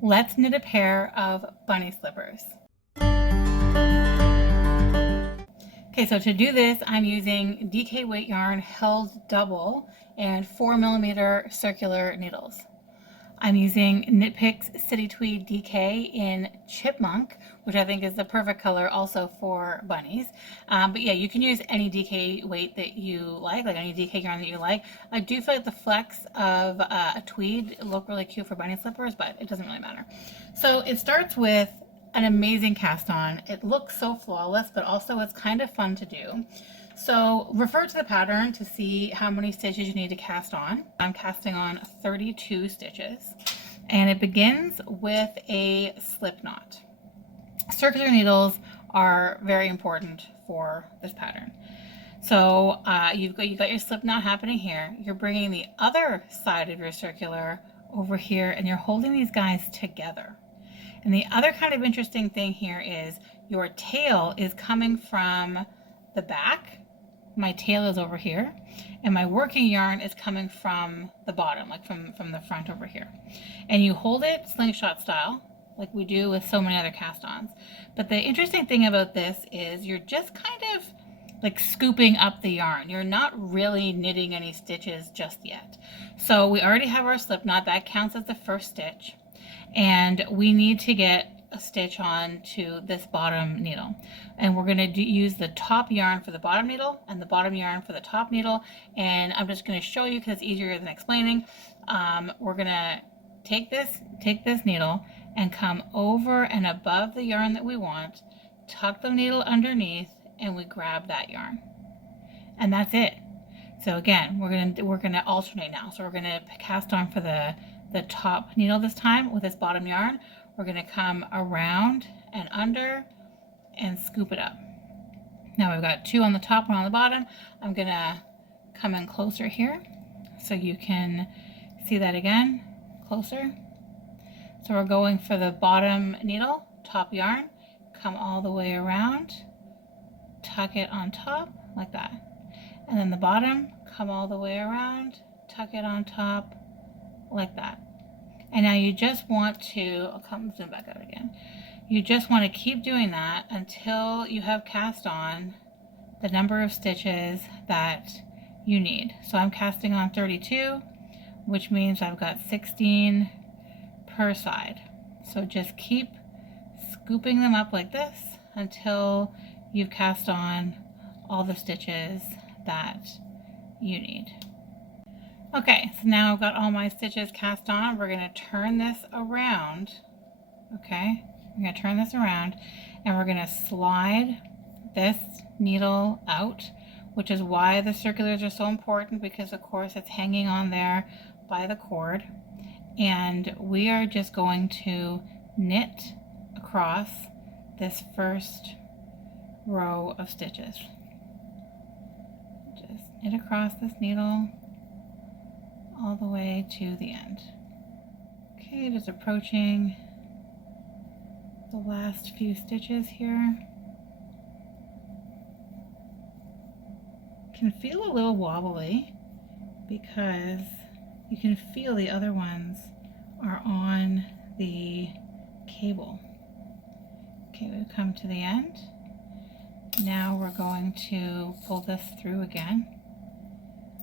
Let's knit a pair of bunny slippers. Okay, so to do this, I'm using DK weight yarn held double and 4mm circular needles. I'm using Knit Picks City Tweed DK in Chipmunk, which I think is the perfect color also for bunnies. But yeah, you can use any DK weight that you like any DK yarn that you like. I do feel like the flecks of a tweed look really cute for bunny slippers, but it doesn't really matter. So it starts with an amazing cast on. It looks so flawless, but also it's kind of fun to do. So refer to the pattern to see how many stitches you need to cast on. I'm casting on 32 stitches, and it begins with a slip knot. Circular needles are very important for this pattern. So you've got your slip knot happening here. You're bringing the other side of your circular over here, and you're holding these guys together. And the other kind of interesting thing here is your tail is coming from the back. My tail is over here, and my working yarn is coming from the bottom, like from the front over here. And you hold it slingshot style, like we do with so many other cast-ons. But the interesting thing about this is you're just kind of like scooping up the yarn. You're not really knitting any stitches just yet. So we already have our slip knot. That counts as the first stitch. And we need to get a stitch on to this bottom needle, and we're going to use the top yarn for the bottom needle and the bottom yarn for the top needle. And I'm just going to show you because it's easier than explaining. We're going to take this needle and come over and above the yarn that we want, tuck the needle underneath, and we grab that yarn, and that's it. So again, we're going to alternate now. So we're going to cast on for the top needle this time with this bottom yarn. We're going to come around and under and scoop it up. Now we've got two on the top, one on the bottom. I'm going to come in closer here so you can see that again, closer. So we're going for the bottom needle, top yarn, come all the way around, tuck it on top like that. And then the bottom, come all the way around, tuck it on top like that. And now you just want to, I'll come zoom back out again. You just want to keep doing that until you have cast on the number of stitches that you need. So I'm casting on 32, which means I've got 16 per side. So just keep scooping them up like this until you've cast on all the stitches that you need. Okay, so now I've got all my stitches cast on. We're going to turn this around. Okay, we're going to turn this around, and we're going to slide this needle out, which is why the circulars are so important, because of course it's hanging on there by the cord. And we are just going to knit across this first row of stitches. Just knit across this needle all the way to the end. Okay, just approaching the last few stitches here. Can feel a little wobbly because you can feel the other ones are on the cable. Okay, we've come to the end. Now we're going to pull this through again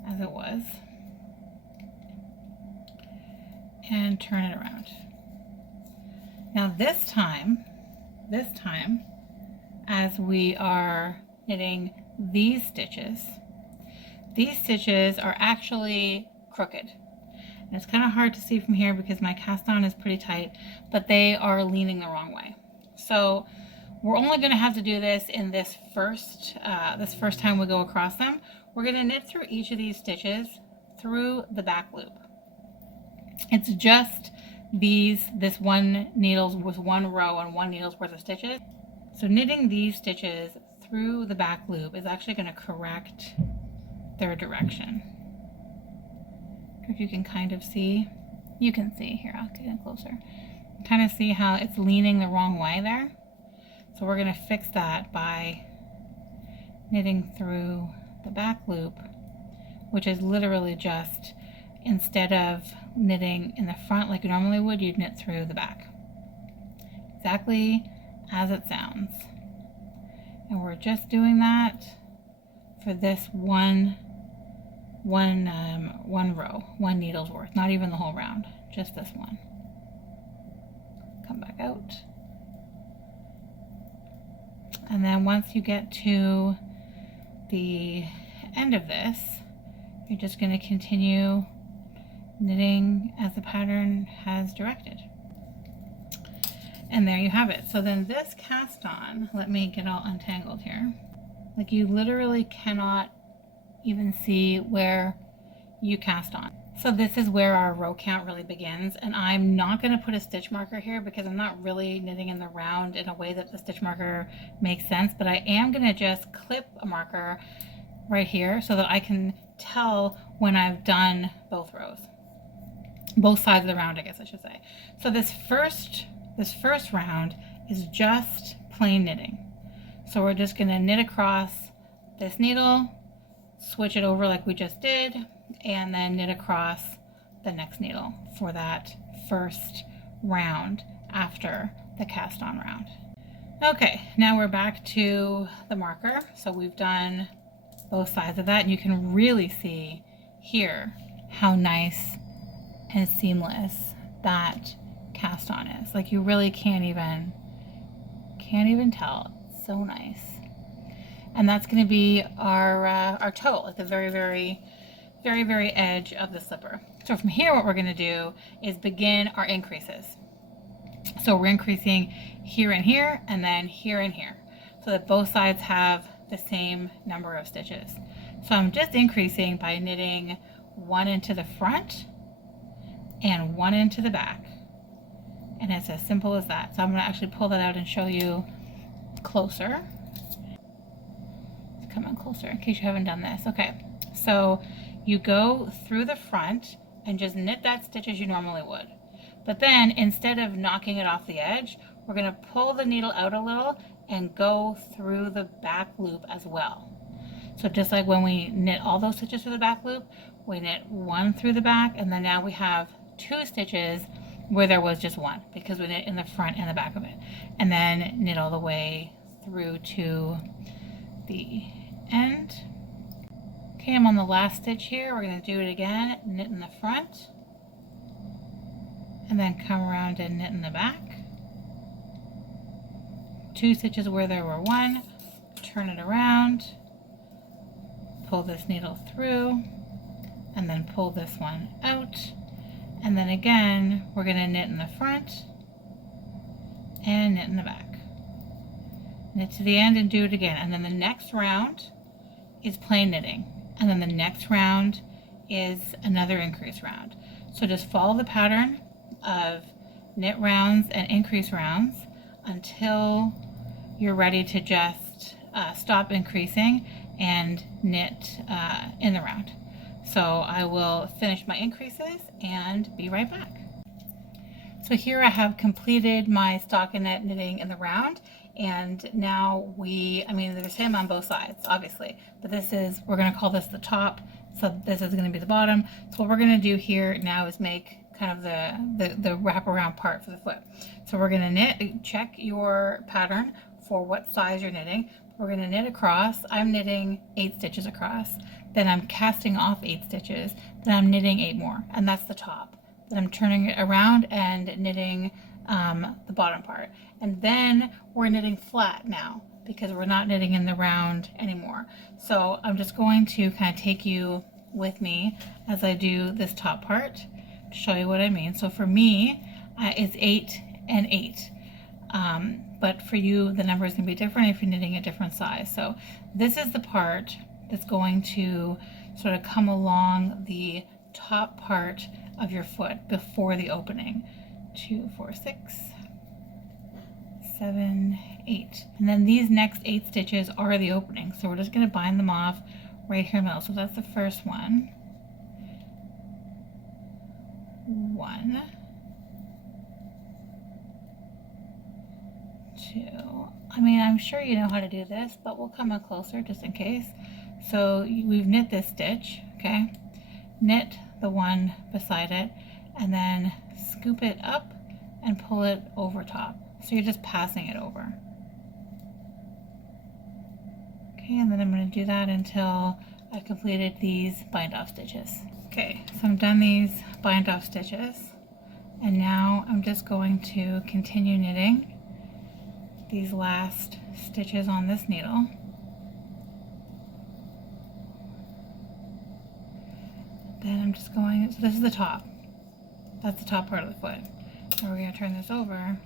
as it was and turn it around. Now this time, as we are knitting these stitches are actually crooked. And it's kind of hard to see from here because my cast on is pretty tight, but they are leaning the wrong way. So we're only going to have to do this in this first time we go across them. We're going to knit through each of these stitches through the back loop. It's just this one needle's with one row and one needle's worth of stitches. So knitting these stitches through the back loop is actually going to correct their direction. If you can kind of see, you can see here, I'll get in closer. Kind of see how it's leaning the wrong way there. So we're going to fix that by knitting through the back loop, which is literally just instead of knitting in the front like you normally would, you'd knit through the back. Exactly as it sounds. And we're just doing that for this one row, one needle's worth, not even the whole round, just this one. Come back out. And then once you get to the end of this, you're just going to continue knitting as the pattern has directed. And there you have it. So then this cast on, let me get all untangled here. Like, you literally cannot even see where you cast on. So this is where our row count really begins, and I'm not going to put a stitch marker here because I'm not really knitting in the round in a way that the stitch marker makes sense, but I am going to just clip a marker right here so that I can tell when I've done both rows, both sides of the round, I guess I should say. So this first round is just plain knitting. So we're just going to knit across this needle, switch it over like we just did, and then knit across the next needle for that first round after the cast on round. Okay, now we're back to the marker. So we've done both sides of that, and you can really see here how nice and seamless that cast on is. Like, you really can't even tell. It's so nice. And that's going to be our toe at the very, very edge of the slipper. So from here, what we're going to do is begin our increases. So we're increasing here and here, and then here and here, so that both sides have the same number of stitches. So I'm just increasing by knitting one into the front and one into the back. And it's as simple as that. So I'm going to actually pull that out and show you closer. Come on closer in case you haven't done this. Okay, so you go through the front and just knit that stitch as you normally would. But then instead of knocking it off the edge, we're going to pull the needle out a little and go through the back loop as well. So just like when we knit all those stitches through the back loop, we knit one through the back, and then now we have two stitches where there was just one, because we knit in the front and the back of it, and then knit all the way through to the end. Okay, I'm on the last stitch here. We're going to do it again, knit in the front, and then come around and knit in the back. Two stitches where there were one, turn it around, pull this needle through, and then pull this one out. And then again, we're going to knit in the front and knit in the back. Knit to the end and do it again. And then the next round is plain knitting. And then the next round is another increase round. So just follow the pattern of knit rounds and increase rounds until you're ready to just stop increasing and knit in the round. So I will finish my increases and be right back. So here I have completed my stockinette knitting in the round, and now there's the same on both sides, obviously, but we're going to call this the top, so this is going to be the bottom. So what we're going to do here now is make kind of the wraparound part for the foot. So we're going to check your pattern for what size you're knitting. We're going to knit across. I'm knitting 8 stitches across, then I'm casting off 8 stitches, then I'm knitting 8 more, and that's the top. Then I'm turning it around and knitting the bottom part, and then we're knitting flat now because we're not knitting in the round anymore. So I'm just going to kind of take you with me as I do this top part to show you what I mean. So for me, it's 8 and 8. But for you, the number is going to be different if you're knitting a different size. So this is the part that's going to sort of come along the top part of your foot before the opening. 2, 4, 6, 7, 8. And then these next 8 stitches are the opening. So we're just going to bind them off right here in the middle. So that's the first one. 1, 2. I'm sure you know how to do this, but we'll come up closer just in case. So we've knit this stitch, okay? knit the one beside it, and then scoop it up and pull it over top. So you're just passing it over. Okay, and then I'm going to do that until I've completed these bind off stitches. Okay, so I'm done these bind off stitches, and now I'm just going to continue knitting these last stitches on this needle. Then I'm just going, so this is the top. That's the top part of the foot. Now we're going to turn this over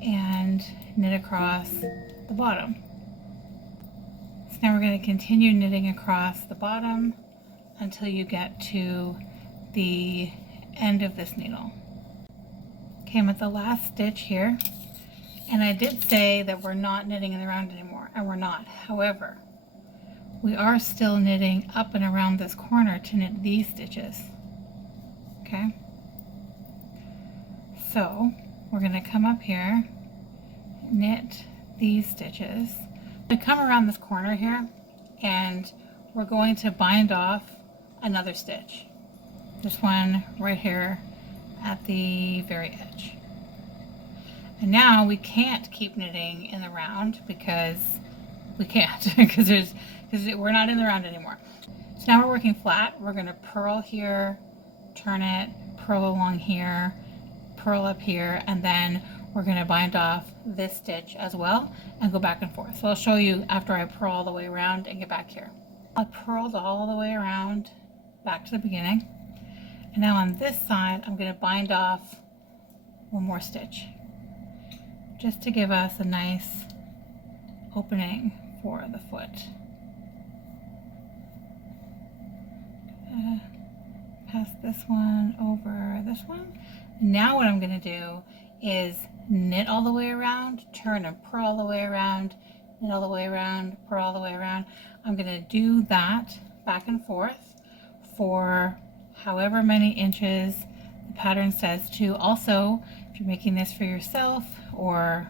and knit across the bottom. So now we're going to continue knitting across the bottom until you get to the end of this needle. Okay, I'm at the last stitch here, and I did say that we're not knitting in the round anymore, and we're not. However, we are still knitting up and around this corner to knit these stitches. Okay, so we're going to come up here, knit these stitches. We come around this corner here, and we're going to bind off another stitch. This one right here at the very edge. And now we can't keep knitting in the round because we can't because we're not in the round anymore. So now we're working flat. We're going to purl here, turn it, purl along here, purl up here, and then we're going to bind off this stitch as well and go back and forth. So I'll show you after I purl all the way around and get back here. I purled all the way around back to the beginning, and now on this side I'm going to bind off one more stitch just to give us a nice opening for the foot. Pass this one over this one. Now what I'm going to do is knit all the way around, turn and purl all the way around, knit all the way around, purl all the way around. I'm going to do that back and forth for however many inches the pattern says to. Also, if you're making this for yourself or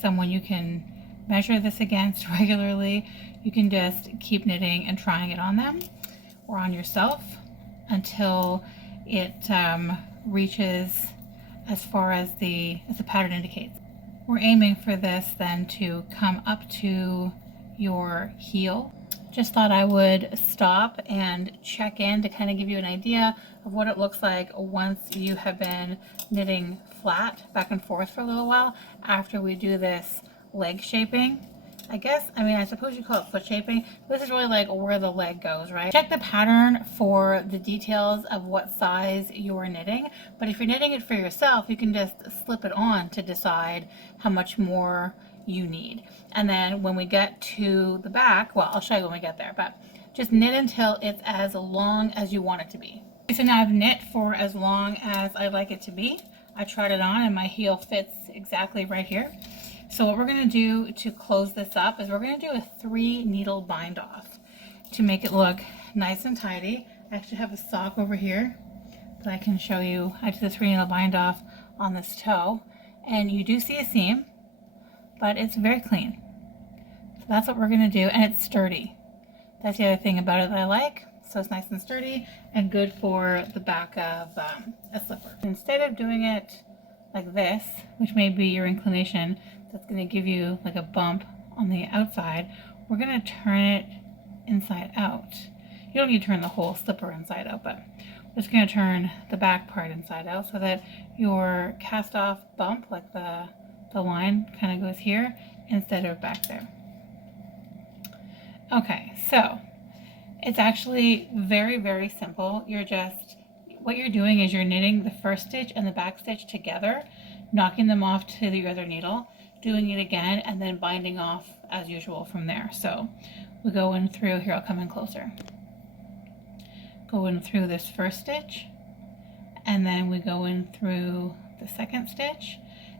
someone you can measure this against regularly, you can just keep knitting and trying it on them or on yourself until it reaches as far as the pattern indicates. We're aiming for this then to come up to your heel. Just thought I would stop and check in to kind of give you an idea of what it looks like once you have been knitting flat back and forth for a little while after we do this leg shaping. I suppose you call it foot shaping. This is really like where the leg goes, right? Check the pattern for the details of what size you're knitting, but if you're knitting it for yourself, you can just slip it on to decide how much more you need. And then when we get to the back, well, I'll show you when we get there, but just knit until it's as long as you want it to be. So now I've knit for as long as I like it to be. I tried it on and my heel fits exactly right here. So what we're going to do to close this up is we're going to do a 3 needle bind off to make it look nice and tidy. I actually have a sock over here that I can show you. I did the 3 needle bind off on this toe, and you do see a seam, but it's very clean. So that's what we're going to do, and it's sturdy. That's the other thing about it that I like. So it's nice and sturdy and good for the back of a slipper. Instead of doing it like this, which may be your inclination, that's going to give you like a bump on the outside, we're going to turn it inside out. You don't need to turn the whole slipper inside out, but we're just going to turn the back part inside out so that your cast off bump, like the line kind of goes here instead of back there. Okay, so it's actually very, very simple. What you're doing is you're knitting the first stitch and the back stitch together, knocking them off to the other needle, doing it again, and then binding off as usual from there. So we go in through here, I'll come in closer. Go in through this first stitch, and then we go in through the second stitch.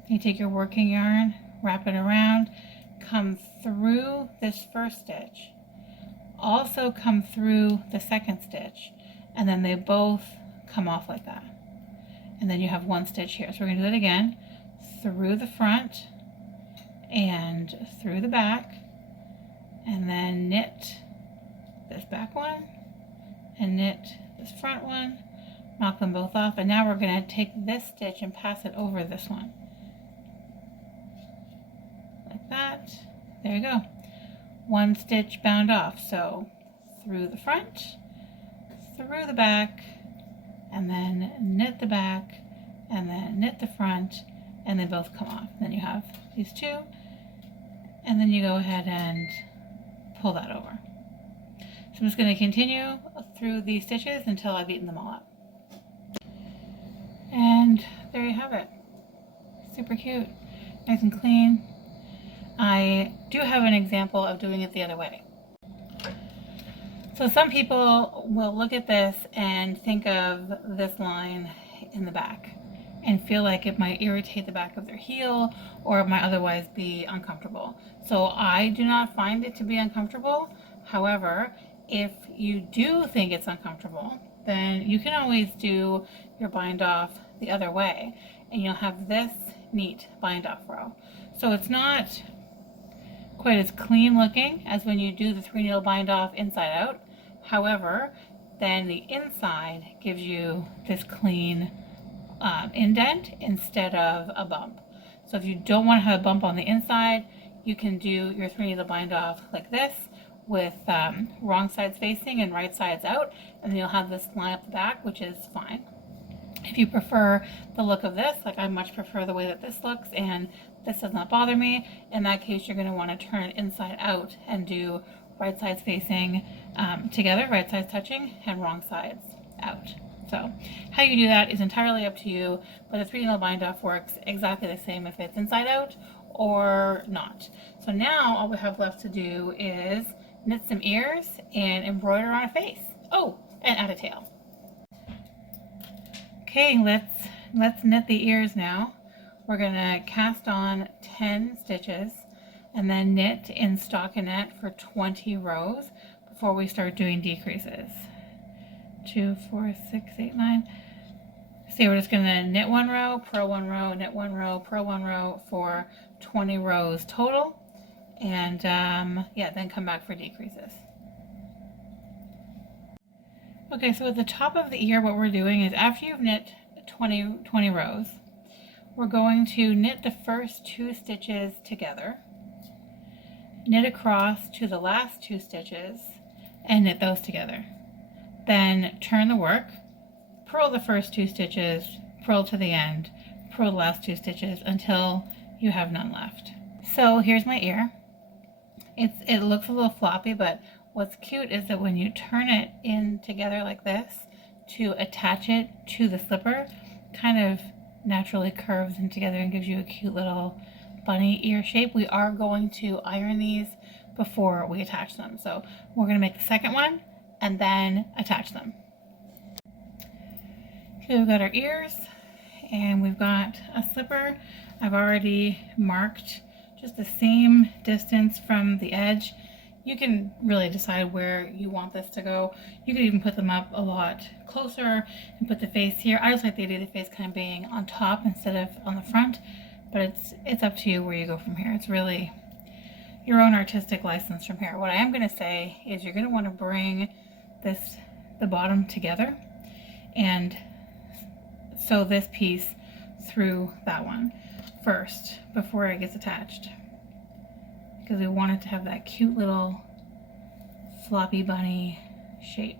You take your working yarn, wrap it around, come through this first stitch, also come through the second stitch, and then they both come off like that. And then you have one stitch here. So we're going to do that again, through the front and through the back, and then knit this back one and knit this front one, knock them both off, and now we're going to take this stitch and pass it over this one. Like that. There you go. One stitch bound off. So through the front, through the back, and then knit the back, and then knit the front, and they both come off. Then you have these two, and then you go ahead and pull that over. So I'm just going to continue through these stitches until I've eaten them all up. And there you have it. Super cute, nice and clean. I do have an example of doing it the other way. So some people will look at this and think of this line in the back and feel like it might irritate the back of their heel or it might otherwise be uncomfortable. So I do not find it to be uncomfortable. However, if you do think it's uncomfortable, then you can always do your bind off the other way and you'll have this neat bind off row. So it's not quite as clean looking as when you do the 3 needle bind off inside out. However, then the inside gives you this clean indent instead of a bump. So if you don't want to have a bump on the inside, you can do your 3 needle bind off like this with wrong sides facing and right sides out, and then you'll have this line up the back, which is fine. If you prefer the look of this, like I much prefer the way that this looks and this does not bother me, in that case you're going to want to turn it inside out and do right sides facing together, right sides touching, and wrong sides out. So how you do that is entirely up to you, but the 3 needle bind off works exactly the same if it's inside out or not. So now all we have left to do is knit some ears and embroider on a face. Oh, and add a tail. Okay, let's knit the ears now. We're gonna cast on 10 stitches and then knit in stockinette for 20 rows before we start doing decreases. 2, 4, 6, 8, 9. So we're just gonna knit 1 row, purl 1 row, knit 1 row, purl 1 row for 20 rows total. And yeah, then come back for decreases. Okay, so at the top of the ear, what we're doing is after you've knit 20 rows, we're going to knit the first 2 stitches together, knit across to the last 2 stitches, and knit those together. Then turn the work, purl the first 2 stitches, purl to the end, purl the last 2 stitches until you have none left. So here's my ear. It looks a little floppy, but what's cute is that when you turn it in together like this to attach it to the slipper, kind of naturally curves in together and gives you a cute little bunny ear shape. We are going to iron these before we attach them. So we're going to make the second one and then attach them. Okay, we've got our ears and we've got a slipper. I've already marked just the same distance from the edge. You can really decide where you want this to go. You could even put them up a lot closer and put the face here. I just like the idea of the face kind of being on top instead of on the front, but it's up to you where you go from here. It's really your own artistic license from here. What I am going to say is you're going to want to bring the bottom together and sew this piece through that one first before it gets attached, because we want it to have that cute little floppy bunny shape.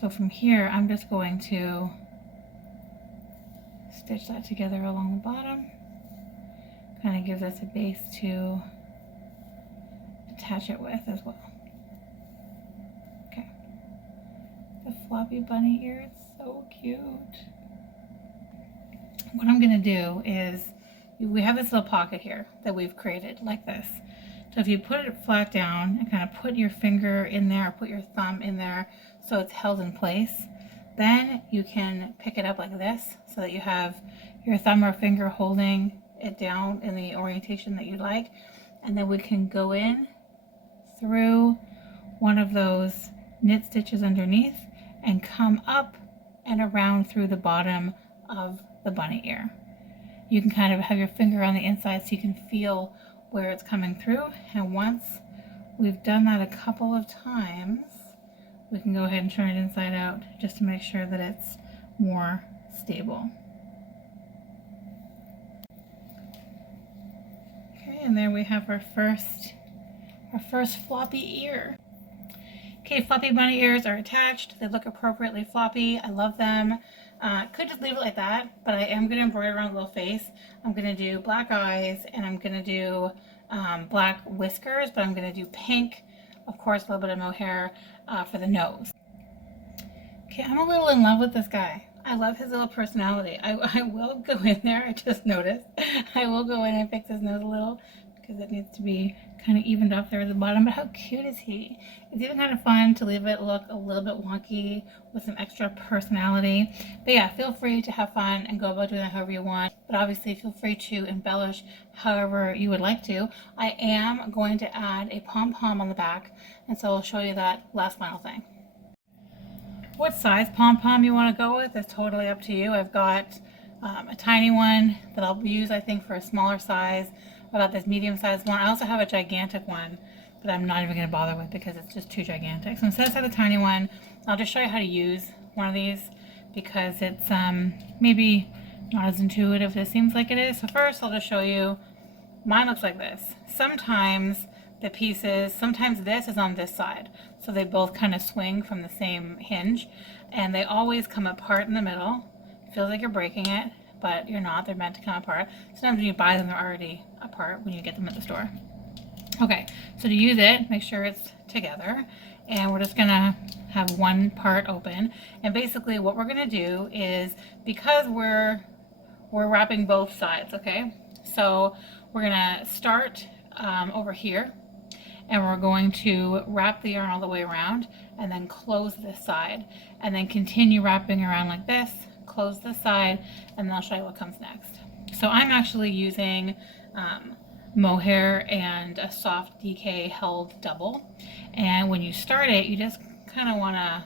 So from here I'm just going to stitch that together along the bottom. Kind of gives us a base to attach it with as well. Okay, the floppy bunny ear, it's so cute. What I'm going to do is, we have this little pocket here that we've created like this. So if you put it flat down and kind of put your finger in there, or put your thumb in there so it's held in place, then you can pick it up like this so that you have your thumb or finger holding it down in the orientation that you like. And then we can go in through one of those knit stitches underneath and come up and around through the bottom of the bunny ear. You can kind of have your finger on the inside so you can feel where it's coming through. And once we've done that a couple of times, we can go ahead and turn it inside out just to make sure that it's more stable. Okay, and there we have our first floppy ear. Okay, floppy bunny ears are attached. They look appropriately floppy. I love them. Could just leave it like that, but I am going to embroider around the little face. I'm going to do black eyes, and I'm going to do black whiskers, but I'm going to do pink, of course, a little bit of mohair for the nose. Okay, I'm a little in love with this guy. I love his little personality. I will go in there, I just noticed. I will go in and fix his nose a little because it needs to be kind of evened up there at the bottom, but how cute is he? It's even kind of fun to leave it look a little bit wonky with some extra personality. But yeah, feel free to have fun and go about doing that however you want, but obviously feel free to embellish however you would like to. I am going to add a pom-pom on the back, and so I'll show you that last final thing. What size pom-pom you want to go with is totally up to you. I've got a tiny one that I'll use, I think, for a smaller size. I've got this medium-sized one. I also have a gigantic one that I'm not even going to bother with because it's just too gigantic. So instead of the tiny one, I'll just show you how to use one of these because it's maybe not as intuitive as it seems like it is. So first, I'll just show you. Mine looks like this. Sometimes the pieces, sometimes this is on this side. So they both kind of swing from the same hinge, and they always come apart in the middle. It feels like you're breaking it, but you're not. They're meant to come apart. Sometimes when you buy them, they're already apart when you get them at the store. Okay, so to use it, make sure it's together, and we're just gonna have one part open. And basically what we're gonna do is, because we're wrapping both sides, okay? So we're gonna start over here, and we're going to wrap the yarn all the way around and then close this side, and then continue wrapping around like this, close this side, and then I'll show you what comes next. So I'm actually using mohair and a soft DK held double, and when you start it, you just kind of want to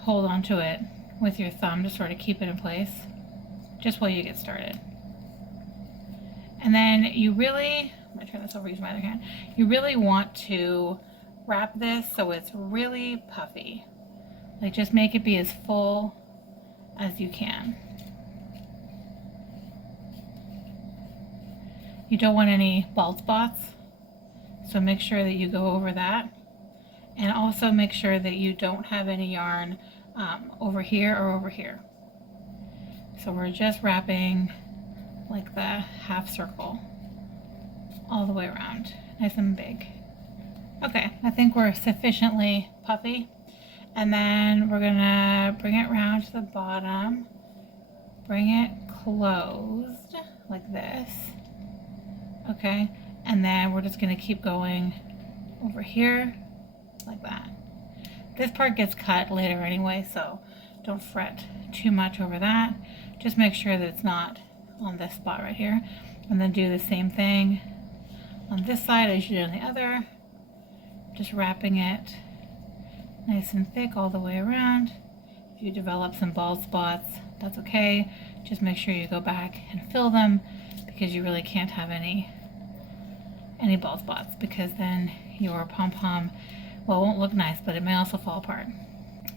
hold onto it with your thumb to sort of keep it in place just while you get started. And then you really, I'm going to turn this over, use my other hand. You really want to wrap this so it's really puffy. Like, just make it be as full as you can. You don't want any bald spots, so make sure that you go over that. And also make sure that you don't have any yarn over here or over here. So we're just wrapping like the half circle all the way around, nice and big. Okay, I think we're sufficiently puffy, and then we're gonna bring it around to the bottom, bring it closed like this, okay, and then we're just gonna keep going over here like that. This part gets cut later anyway, so don't fret too much over that. Just make sure that it's not on this spot right here, and then do the same thing on this side as you did on the other, just wrapping it nice and thick all the way around. If you develop some bald spots, that's okay. Just make sure you go back and fill them, because you really can't have any bald spots, because then your pom-pom, well, it won't look nice, but it may also fall apart.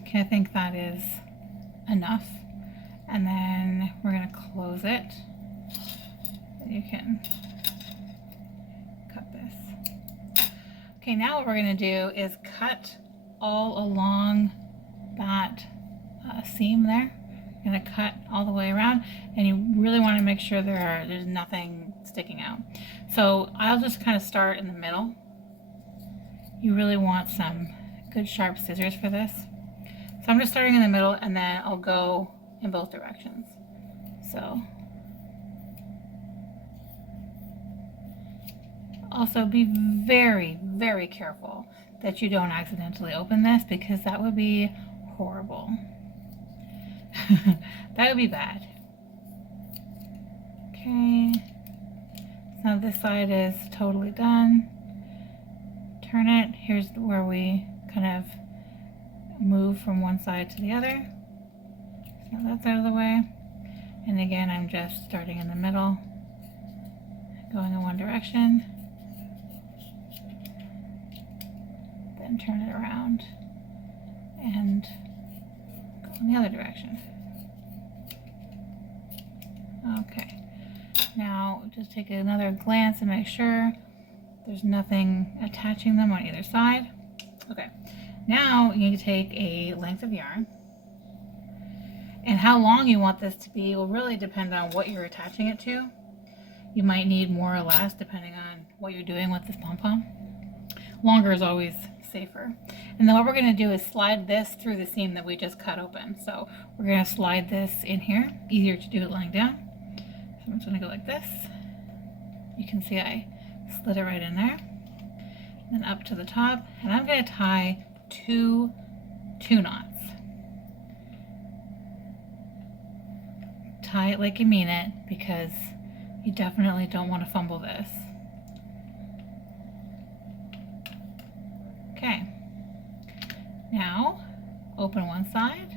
Okay, I think that is enough. And then we're going to close it. You can cut this. Okay, now what we're going to do is cut all along that seam there. You're going to cut all the way around, and you really want to make sure there's nothing sticking out. So I'll just kind of start in the middle. You really want some good sharp scissors for this. So I'm just starting in the middle, and then I'll go in both directions. So also be very, very careful that you don't accidentally open this, because that would be horrible. That would be bad. Okay, so this side is totally done. Turn it. Here's where we kind of move from one side to the other. So that's out of the way. And again, I'm just starting in the middle, going in one direction, then turn it around and go in the other direction. Okay, now just take another glance and make sure there's nothing attaching them on either side. Okay, now you need to take a length of yarn, and how long you want this to be will really depend on what you're attaching it to. You might need more or less depending on what you're doing with this pom-pom. Longer is always safer. And then what we're going to do is slide this through the seam that we just cut open. So we're going to slide this in here. Easier to do it lying down. So I'm just going to go like this. You can see I slid it right in there. Then up to the top, and I'm going to tie two knots. Tie it like you mean it, because you definitely don't want to fumble this. Okay, now open one side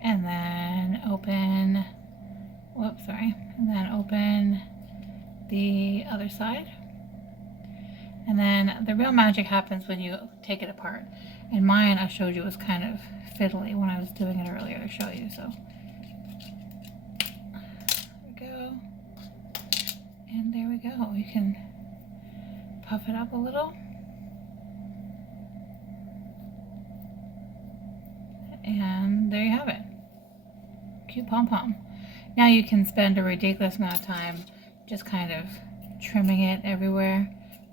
and then open, and then open the other side. And then the real magic happens when you take it apart. And mine, I showed you, was kind of fiddly when I was doing it earlier to show you, so. And there we go. You can puff it up a little. And there you have it. Cute pom-pom. Now you can spend a ridiculous amount of time just kind of trimming it everywhere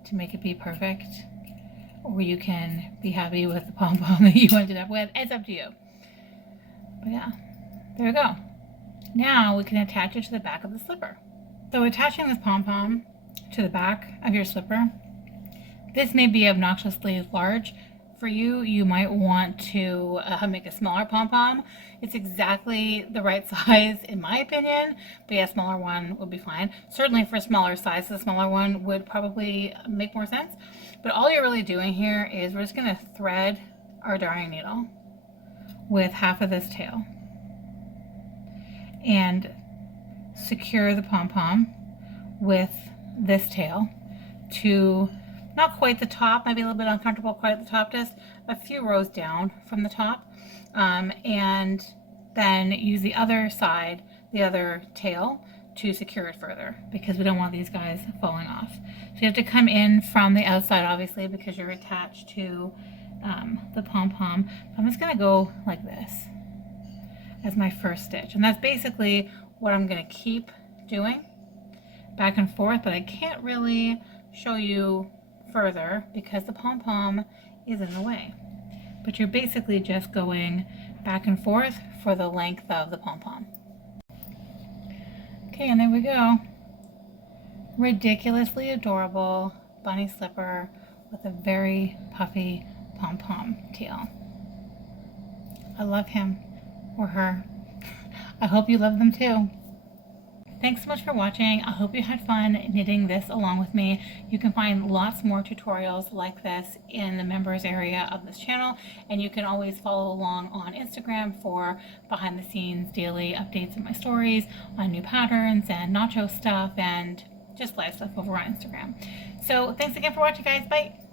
to make it be perfect. Or you can be happy with the pom-pom that you ended up with. It's up to you. But yeah, there we go. Now we can attach it to the back of the slipper. So attaching this pom-pom to the back of your slipper, this may be obnoxiously large. For you, you might want to make a smaller pom-pom. It's exactly the right size in my opinion, but yeah, a smaller one would be fine. Certainly for smaller size, the smaller one would probably make more sense. But all you're really doing here is we're just gonna thread our darning needle with half of this tail and secure the pom-pom with this tail to not quite the top, maybe a little bit uncomfortable quite at the top, just a few rows down from the top, and then use the other side, the other tail, to secure it further, because we don't want these guys falling off. So you have to come in from the outside, obviously, because you're attached to the pom-pom. I'm just going to go like this as my first stitch, and that's basically what I'm going to keep doing back and forth, but I can't really show you further because the pom-pom is in the way. But you're basically just going back and forth for the length of the pom-pom. Okay, and there we go. Ridiculously adorable bunny slipper with a very puffy pom-pom tail. I love him or her. I hope you love them too. Thanks so much for watching. I hope you had fun knitting this along with me. You can find lots more tutorials like this in the members area of this channel, and you can always follow along on Instagram for behind the scenes daily updates of my stories on new patterns and nacho stuff and just live stuff over on Instagram. So thanks again for watching, guys. Bye.